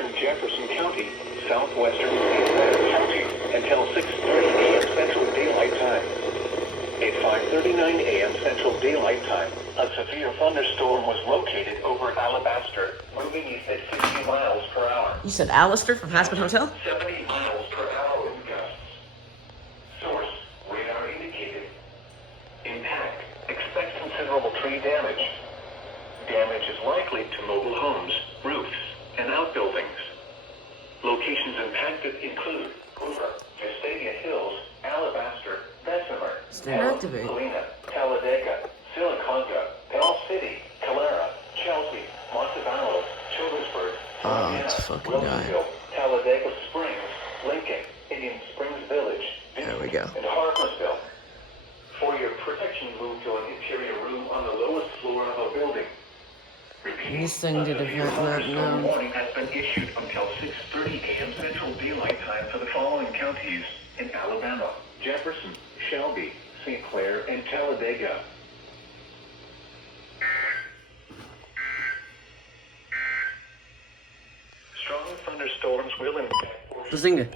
southwestern Jefferson County, southwestern St. County, until 6:30 a.m. Central Daylight Time. At 5:39 a.m. Central Daylight Time, a severe thunderstorm was located over Alabaster, moving east at 60 miles per hour. You said Alistair from Hasbin Hotel? 70 miles per hour in gusts. Source, radar indicated. Impact, expect considerable tree damage. Damage is likely to mobile homes, roofs, and outbuildings. Locations impacted include Hoover, Vestavia Hills, Alabaster, Bessemer, Activate. Helena, Talladega, Siliconga, Bell City, Calera, Chelsea, Montevallo, Childersburg, Oh, it's fucking dying. Wilsonville, Talladega Springs, Lincoln, Indian Springs Village, There we go. and Harpersville. For your protection, move to an interior room on the lowest floor of a building. Repeat, This thing did a severe vet thunderstorm no. warning has been issued until 6:30 a.m. Central Daylight Time for the following counties in Alabama: Jefferson, Shelby, St. Clair, and Talladega. Strong thunderstorms will impact Bazinga.